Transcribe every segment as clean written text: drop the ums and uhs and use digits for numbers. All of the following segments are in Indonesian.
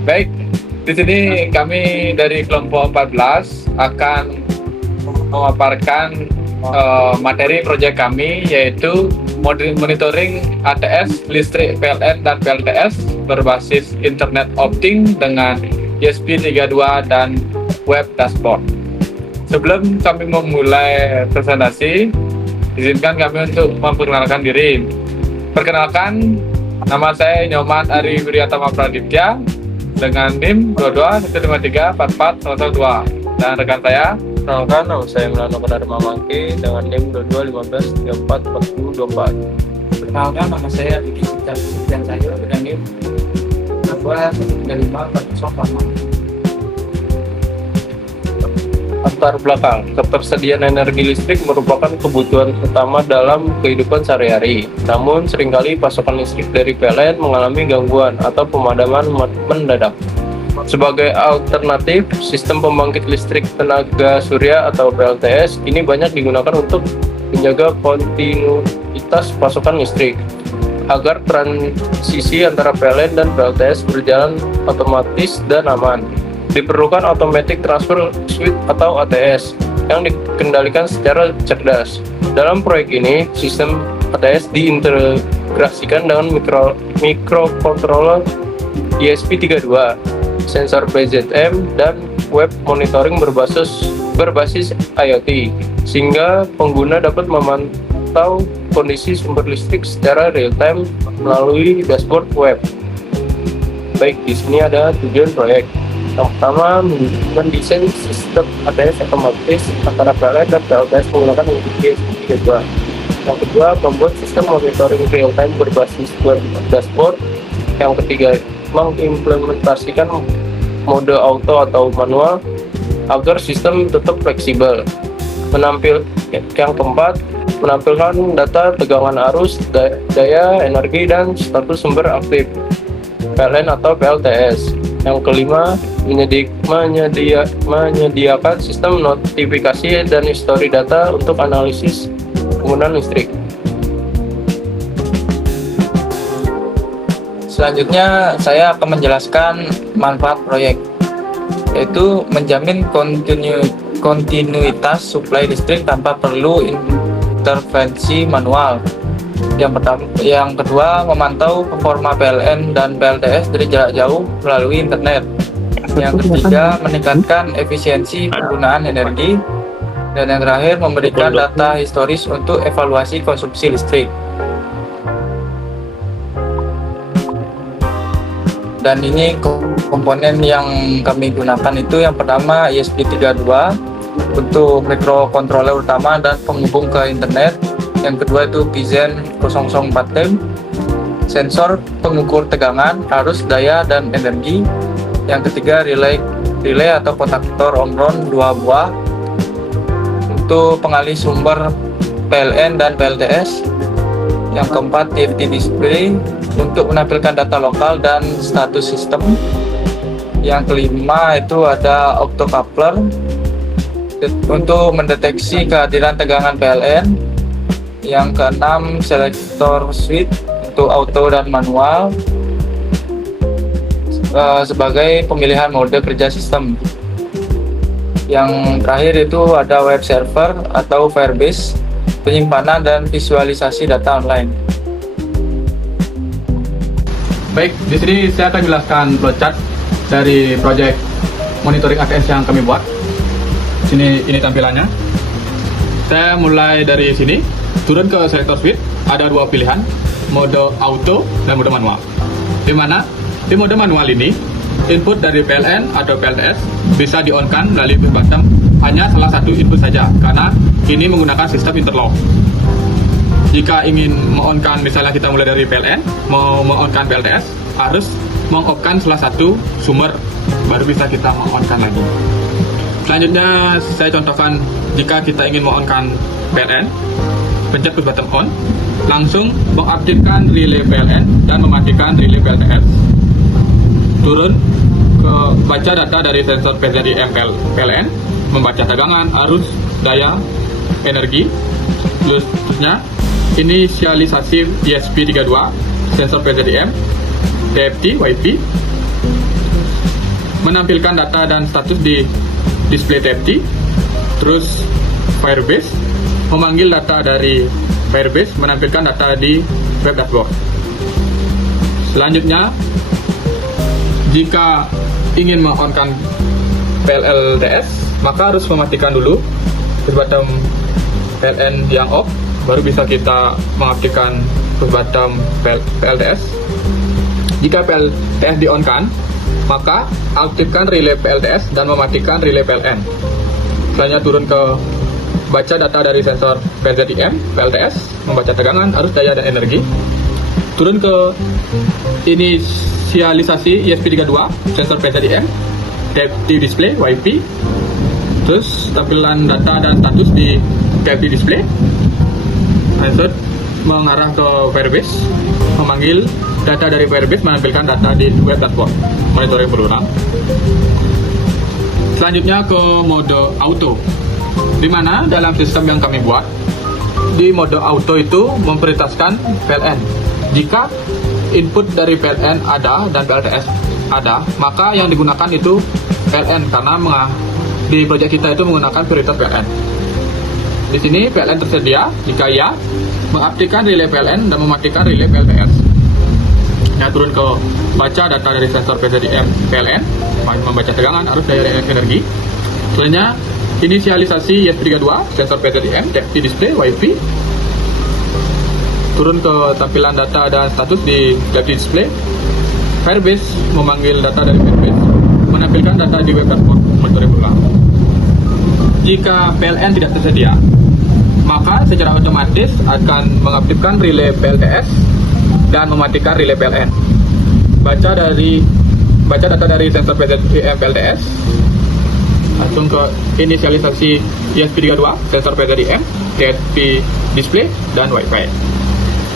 Baik, di sini kami dari kelompok 14 akan memaparkan materi proyek kami, yaitu monitoring ATS, listrik PLN dan PLTS berbasis internet opting dengan ESP32 dan web dashboard. Sebelum kami memulai presentasi, izinkan kami untuk memperkenalkan diri. Perkenalkan, nama saya Nyoman Ari Wiryatama Pradiptya dengan NIM 2215344112, dan rekan saya. Perkenalkan, nama saya Melano Dharma Mangke dengan NIM 2215344024. Perkenalkan, nama saya Diki dan saya dengan NIM 22354045. Latar belakang, ketersediaan energi listrik merupakan kebutuhan utama dalam kehidupan sehari-hari. Namun, seringkali pasokan listrik dari PLN mengalami gangguan atau pemadaman mendadak. Sebagai alternatif, sistem pembangkit listrik tenaga surya atau PLTS ini banyak digunakan untuk menjaga kontinuitas pasokan listrik, agar transisi antara PLN dan PLTS berjalan otomatis dan aman. Diperlukan Automatic Transfer Switch atau ATS yang dikendalikan secara cerdas. Dalam proyek ini, sistem ATS diintegrasikan dengan microcontroller ESP32, sensor PZM, dan web monitoring berbasis IoT, sehingga pengguna dapat memantau kondisi sumber listrik secara real-time melalui dashboard web. Baik, di sini ada tujuan proyek. Yang pertama, mendesain sistem ATS otomatis antara PLN dan PLTS menggunakan ESP32. Yang kedua, membuat sistem monitoring real-time berbasis web dashboard. Yang ketiga, mengimplementasikan mode auto atau manual agar sistem tetap fleksibel. Yang keempat, menampilkan data tegangan arus, daya, energi, dan status sumber aktif PLN atau PLTS. Yang kelima, menyediakan sistem notifikasi dan histori data untuk analisis penggunaan listrik. Selanjutnya, saya akan menjelaskan manfaat proyek, yaitu menjamin kontinuitas suplai listrik tanpa perlu intervensi manual. Yang kedua, memantau performa PLN dan PLTS dari jarak jauh melalui internet. Yang ketiga, meningkatkan efisiensi penggunaan energi. Dan yang terakhir, memberikan data historis untuk evaluasi konsumsi listrik. Dan ini komponen yang kami gunakan itu, yang pertama ESP32 untuk microcontroller utama dan penghubung ke internet. Yang kedua itu Pizen 004M, sensor pengukur tegangan, arus, daya, dan energi. Yang ketiga relay atau kontaktor omron 2 buah untuk pengalih sumber PLN dan PLTS. Yang keempat TFT display untuk menampilkan data lokal dan status sistem. Yang kelima itu ada optocoupler untuk mendeteksi kehadiran tegangan PLN. Yang keenam selektor switch untuk auto dan manual sebagai pemilihan mode kerja sistem. Yang terakhir itu ada web server atau Firebase, penyimpanan dan visualisasi data online. Baik, di sini saya akan jelaskan flowchart dari proyek monitoring ATS yang kami buat. Sini ini tampilannya. Saya mulai dari sini, turun ke selektor switch, ada dua pilihan, mode auto dan mode manual. Di mana di mode manual ini, input dari PLN atau PLTS bisa di-on-kan melalui push button, hanya salah satu input saja, karena ini menggunakan sistem interlock. Jika ingin me-on-kan, misalnya kita mulai dari PLN, mau me-on-kan PLTS, harus meng-off-kan salah satu sumber, baru bisa kita me-on-kan lagi. Selanjutnya, saya contohkan jika kita ingin me-on-kan PLN, pencet push button on, langsung mengaktifkan relay PLN dan mematikan relay PLTS. Turun ke baca data dari sensor PZM PLN, membaca tegangan, arus, daya, energi. Selanjutnya, inisialisasi ESP32, sensor PZM, TFT, YP. menampilkan data dan status di display TFT. Terus Firebase memanggil data dari Firebase, menampilkan data di web dashboard. Selanjutnya, jika ingin meng-on-kan PLLDS, maka harus mematikan dulu push button PLN yang off, baru bisa kita mengaktifkan push button PLDS. Jika PLDS di-on-kan, maka aktifkan relay PLDS dan mematikan relay PLN. Selanjutnya turun ke baca data dari sensor PZIM, PLDS, membaca tegangan, arus daya, dan energi. Turun ke inisialisasi ESP32, sensor PZIM, TFT display, WiFi. Terus tampilan data dan status di TFT display. Lanjut mengarah ke Firebase, memanggil data dari Firebase, menampilkan data di web dashboard, monitoring berulang. Selanjutnya ke mode auto, di mana dalam sistem yang kami buat, di mode auto itu memprioritaskan PLN. Jika input dari PLN ada dan PLDS ada, maka yang digunakan itu PLN, karena di proyek kita itu menggunakan prioritas PLN. Di sini PLN tersedia, jika ya, mengaktifkan relay PLN dan mematikan relay PLDS. Nah, turun ke baca data dari sensor PZIM PLN, membaca tegangan, arus daya, dan energi. Selanjutnya inisialisasi ESP32, sensor PZIM, TFT display, WiFi. Turun ke tampilan data dan status di TFT display. Firebase memanggil data dari Firebase, menampilkan data di web dashboard, monitoring berulang. Jika PLN tidak tersedia, maka secara otomatis akan mengaktifkan relay PLDS dan mematikan relay PLN. Baca data dari sensor PZIM PLDS, langsung ke inisialisasi ESP32, sensor PZIM, TFT display, dan WiFi.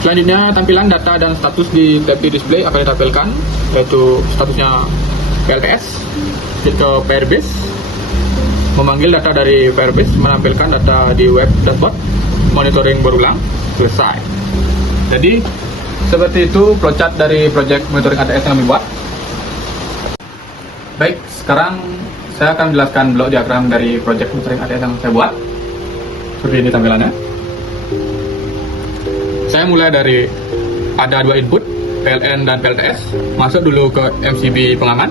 Selanjutnya tampilan data dan status di TFT display akan ditampilkan, yaitu statusnya PLDS. Ke Firebase, memanggil data dari Firebase, menampilkan data di web dashboard, monitoring berulang, selesai. Jadi seperti itu flowchart dari project monitoring ATS yang kami buat. Baik, sekarang saya akan menjelaskan blok diagram dari project monitoring ATS yang saya buat. Seperti ini tampilannya. Saya mulai dari ada dua input, PLN dan PLDS. Masuk dulu ke MCB pengaman,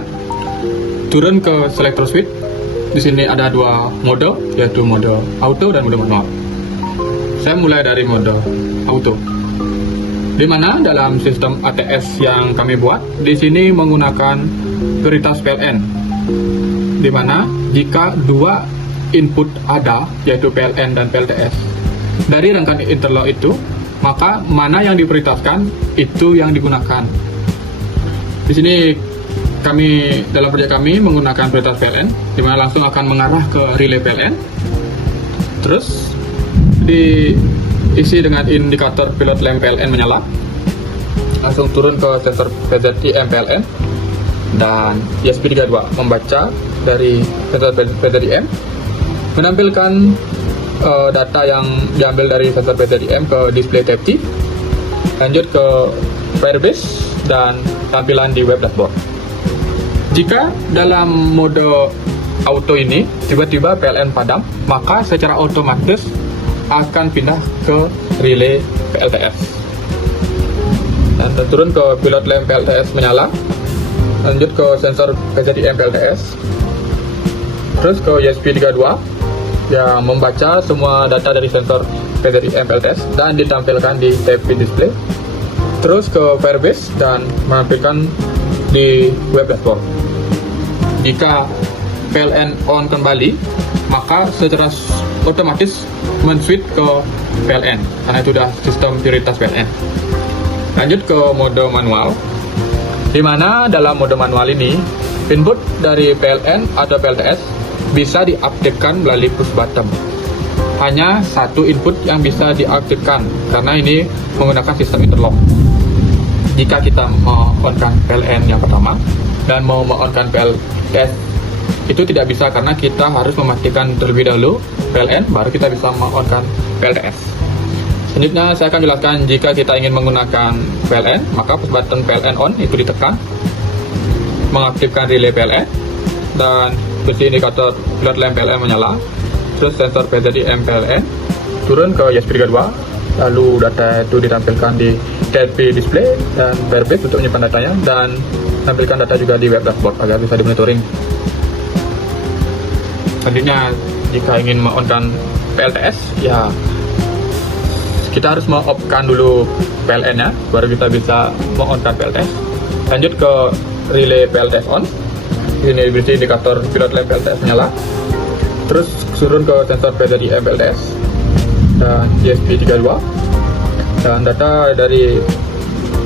turun ke selector switch. Di sini ada dua mode, yaitu mode auto dan mode manual. Saya mulai dari mode auto, di mana dalam sistem ATS yang kami buat, di sini menggunakan prioritas PLN, di mana jika dua input ada, yaitu PLN dan PLDS, dari rangkaian interlock itu, maka mana yang diprioritaskan itu yang digunakan. Di sini kami dalam proyek kami menggunakan prioritas PLN, di mana langsung akan mengarah ke relay PLN. Terus diisi dengan indikator pilot lamp PLN menyala. Langsung turun ke sensor PZIM PLN dan ESP32 membaca dari sensor PZIM, menampilkan data yang diambil dari sensor PZIM ke display TFT. Lanjut ke Firebase dan tampilan di web dashboard. Jika dalam mode auto ini tiba-tiba PLN padam, maka secara otomatis akan pindah ke relay PLDS. Dan turun ke pilot lamp PLDS menyala. Lanjut ke sensor PZIM PLDS. Terus ke ESP32 yang membaca semua data dari sensor PZIM PLDS dan ditampilkan di TFT display. Terus ke Firebase dan menampilkan di web dashboard. Jika PLN on kembali, maka secara otomatis men-switch ke PLN karena itu sudah sistem prioritas PLN. Lanjut ke mode manual, di mana dalam mode manual ini input dari PLN atau PLDS bisa diaktifkan melalui push button. Hanya satu input yang bisa diaktifkan karena ini menggunakan sistem interlock. Jika kita mau on-kan PLN yang pertama dan mau on-kan PLDS, itu tidak bisa karena kita harus memastikan terlebih dahulu PLN, baru kita bisa on-kan PLDS. Selanjutnya saya akan jelaskan jika kita ingin menggunakan PLN, maka push button PLN on itu ditekan, mengaktifkan relay PLN. dan bersih indikator pilot lamp PLN menyala, terus sensor PZI MPLN, turun ke ESP32, lalu data itu ditampilkan di TFT display dan Firebase untuk menyimpan datanya, dan tampilkan data juga di web dashboard agar bisa dimonitoring. Selanjutnya, jika ingin me-on-kan PLTS, ya kita harus me-off-kan dulu PLN-nya, baru kita bisa me-on-kan PLTS. Lanjut ke relay PLTS on. Ini berarti indikator pilot lamp PLTS menyala. Terus turun ke sensor PZI MPLTS dan ESP32. Dan data dari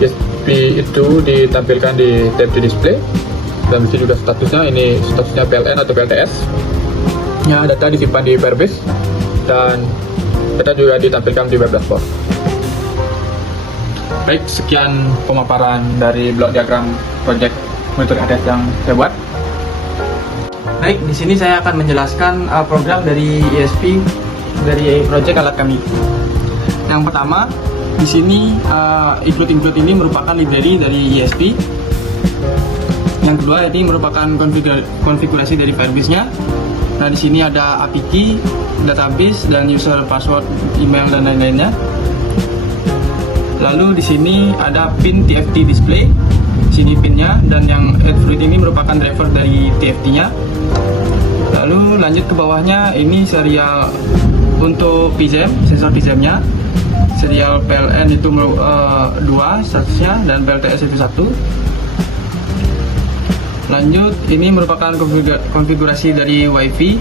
ESP itu ditampilkan di TFT display. Dan bisa juga statusnya, ini statusnya PLN atau PLTS. Ya, data disimpan di Firebase dan data juga ditampilkan di web dashboard. Baik, sekian pemaparan dari blok diagram project monitoring ATS yang saya buat. Baik, di sini saya akan menjelaskan program dari ESP dari project alat kami. Yang pertama, di sini include ini merupakan library dari ESP. Yang kedua, ini merupakan konfigurasi dari Firebase-nya. Nah, di sini ada API key, database, dan user password, email, dan lain-lainnya. Lalu di sini ada pin TFT display, sini pinnya, dan yang Adafruit ini merupakan driver dari TFT-nya. Lalu lanjut ke bawahnya, ini serial untuk PZEM, sensor PZEM-nya. Serial PLN itu 2 statusnya, dan PLTS itu 1. Lanjut, ini merupakan konfigurasi dari WiFi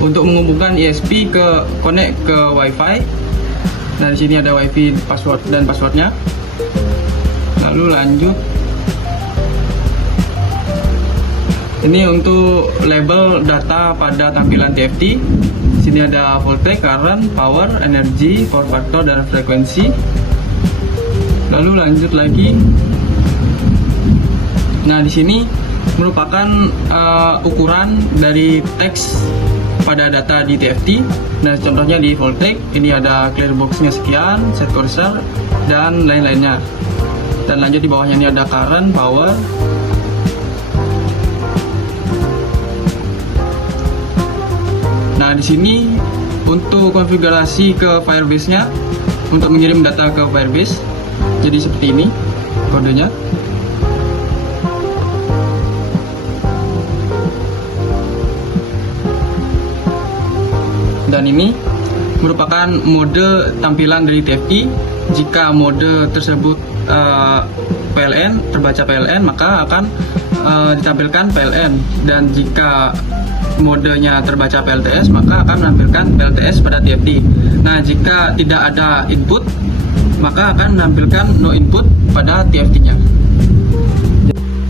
untuk menghubungkan ESP ke connect ke WiFi. Nah, di sini ada WiFi password dan passwordnya. Lalu lanjut, ini untuk label data pada tampilan TFT. Di sini ada voltage, current, power, energi, power factor, dan frekuensi. Lalu lanjut lagi. Nah, di sini merupakan ukuran dari teks pada data di TFT. Nah, contohnya di voltage, ini ada clear box-nya sekian, set cursor, dan lain-lainnya. Dan lanjut di bawahnya ini ada current, power. Nah, di sini untuk konfigurasi ke Firebase-nya, untuk mengirim data ke Firebase, jadi seperti ini kodenya. Dan ini merupakan mode tampilan dari TFT. Jika mode tersebut PLN, terbaca PLN, maka akan ditampilkan PLN. Dan jika modenya terbaca PLTS, maka akan menampilkan PLTS pada TFT. Nah, jika tidak ada input, maka akan menampilkan no input pada TFT-nya.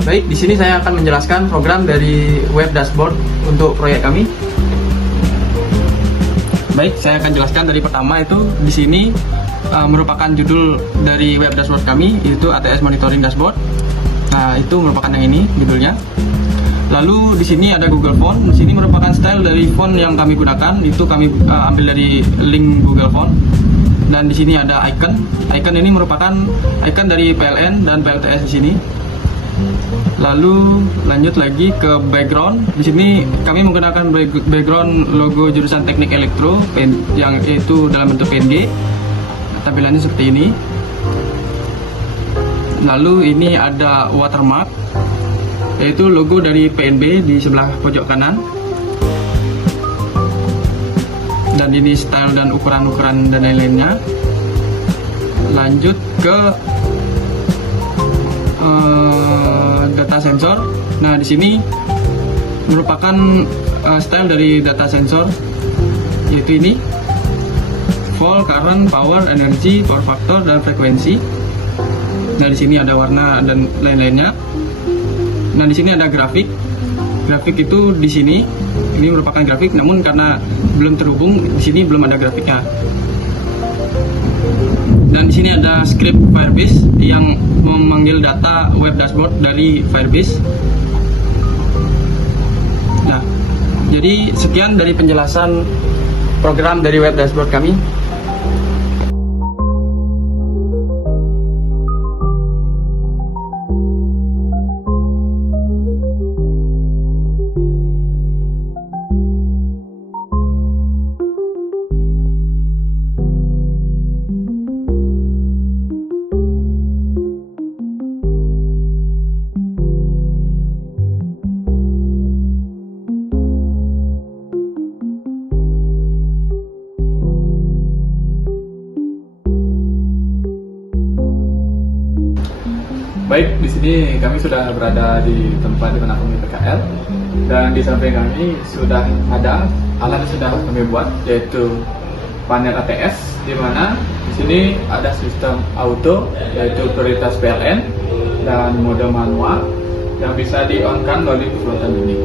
Baik, di sini saya akan menjelaskan program dari web dashboard untuk proyek kami. Baik, saya akan jelaskan dari pertama itu di sini merupakan judul dari web dashboard kami, yaitu ATS Monitoring Dashboard. Nah, itu merupakan yang ini judulnya. Lalu di sini ada Google Font. Di sini merupakan style dari font yang kami gunakan, itu kami ambil dari link Google Font. Dan di sini ada icon. Icon ini merupakan icon dari PLN dan PLTS di sini. Lalu lanjut lagi ke background. Di sini kami menggunakan background logo jurusan Teknik Elektro yang itu dalam bentuk PNG. Tampilannya seperti ini. Lalu ini ada watermark, yaitu logo dari PNB di sebelah pojok kanan. Dan ini style dan ukuran-ukuran dan lain-lainnya. Lanjut ke data sensor. Nah, di sini merupakan style dari data sensor, yaitu ini volt, current, power, energi, power factor, dan frekuensi. Nah, di sini ada warna dan lain-lainnya. Nah, di sini ada grafik. Grafik itu di sini, ini merupakan grafik, namun karena belum terhubung, di sini belum ada grafiknya. Dan di sini ada script Firebase yang memanggil data web dashboard dari Firebase. Nah, jadi sekian dari penjelasan program dari web dashboard kami. Baik, di sini kami sudah berada di tempat di mana kami PKL, dan di samping kami sudah ada alat yang sudah kami buat, yaitu panel ATS, di mana di sini ada sistem auto, yaitu prioritas PLN dan mode manual yang bisa di-on-kan melalui kekuatan ini.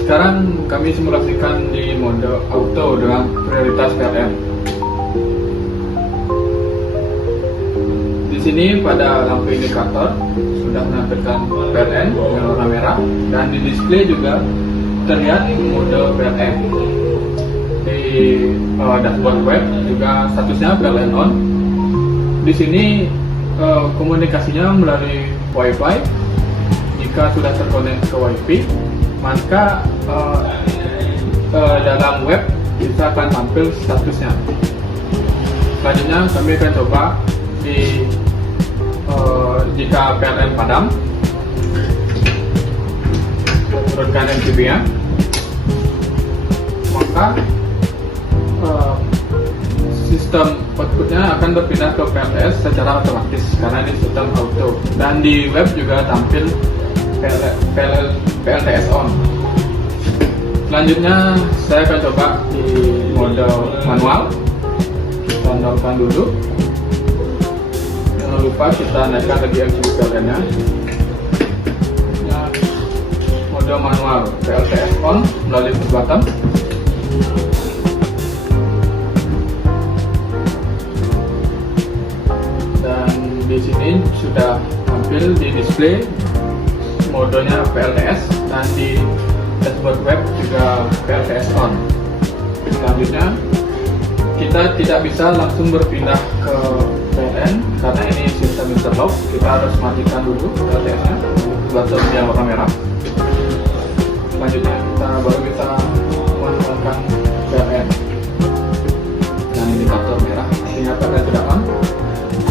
Sekarang kami simulasikan di mode auto dengan prioritas PLN. Di sini pada lampu indikator sudah menampilkan PLN dengan warna merah, dan di display juga terlihat mode PLN. Di dashboard web juga statusnya PLN on. Di sini komunikasinya melalui WiFi. Jika sudah terkonek ke WiFi, maka dalam web bisa akan tampil statusnya. Selanjutnya kami akan coba jika PLN padam, turunkan MCB nya, maka sistem outputnya akan berpindah ke PLS secara otomatis karena ini sistem auto, dan di web juga tampil PLTS on. Selanjutnya saya akan coba di mode manual. Kita nolkan dulu. Jangan lupa kita naikkan lagi MCB PLN nya. Mode manual PLTS on melalui push button. Dan di sini sudah tampil di display modenya PLTS, dan di dashboard web juga PLTS on. Selanjutnya kita tidak bisa langsung berpindah ke PLN karena ini sistem interlock. Kita harus matikan dulu PLTS nya, button yang warna merah. Selanjutnya kita baru bisa menemukan PLN dan indikator merah, artinya PLN sudah on,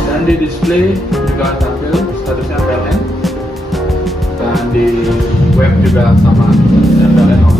dan di display juga tampil statusnya PLN, dan di web juga sama, dan PLN on.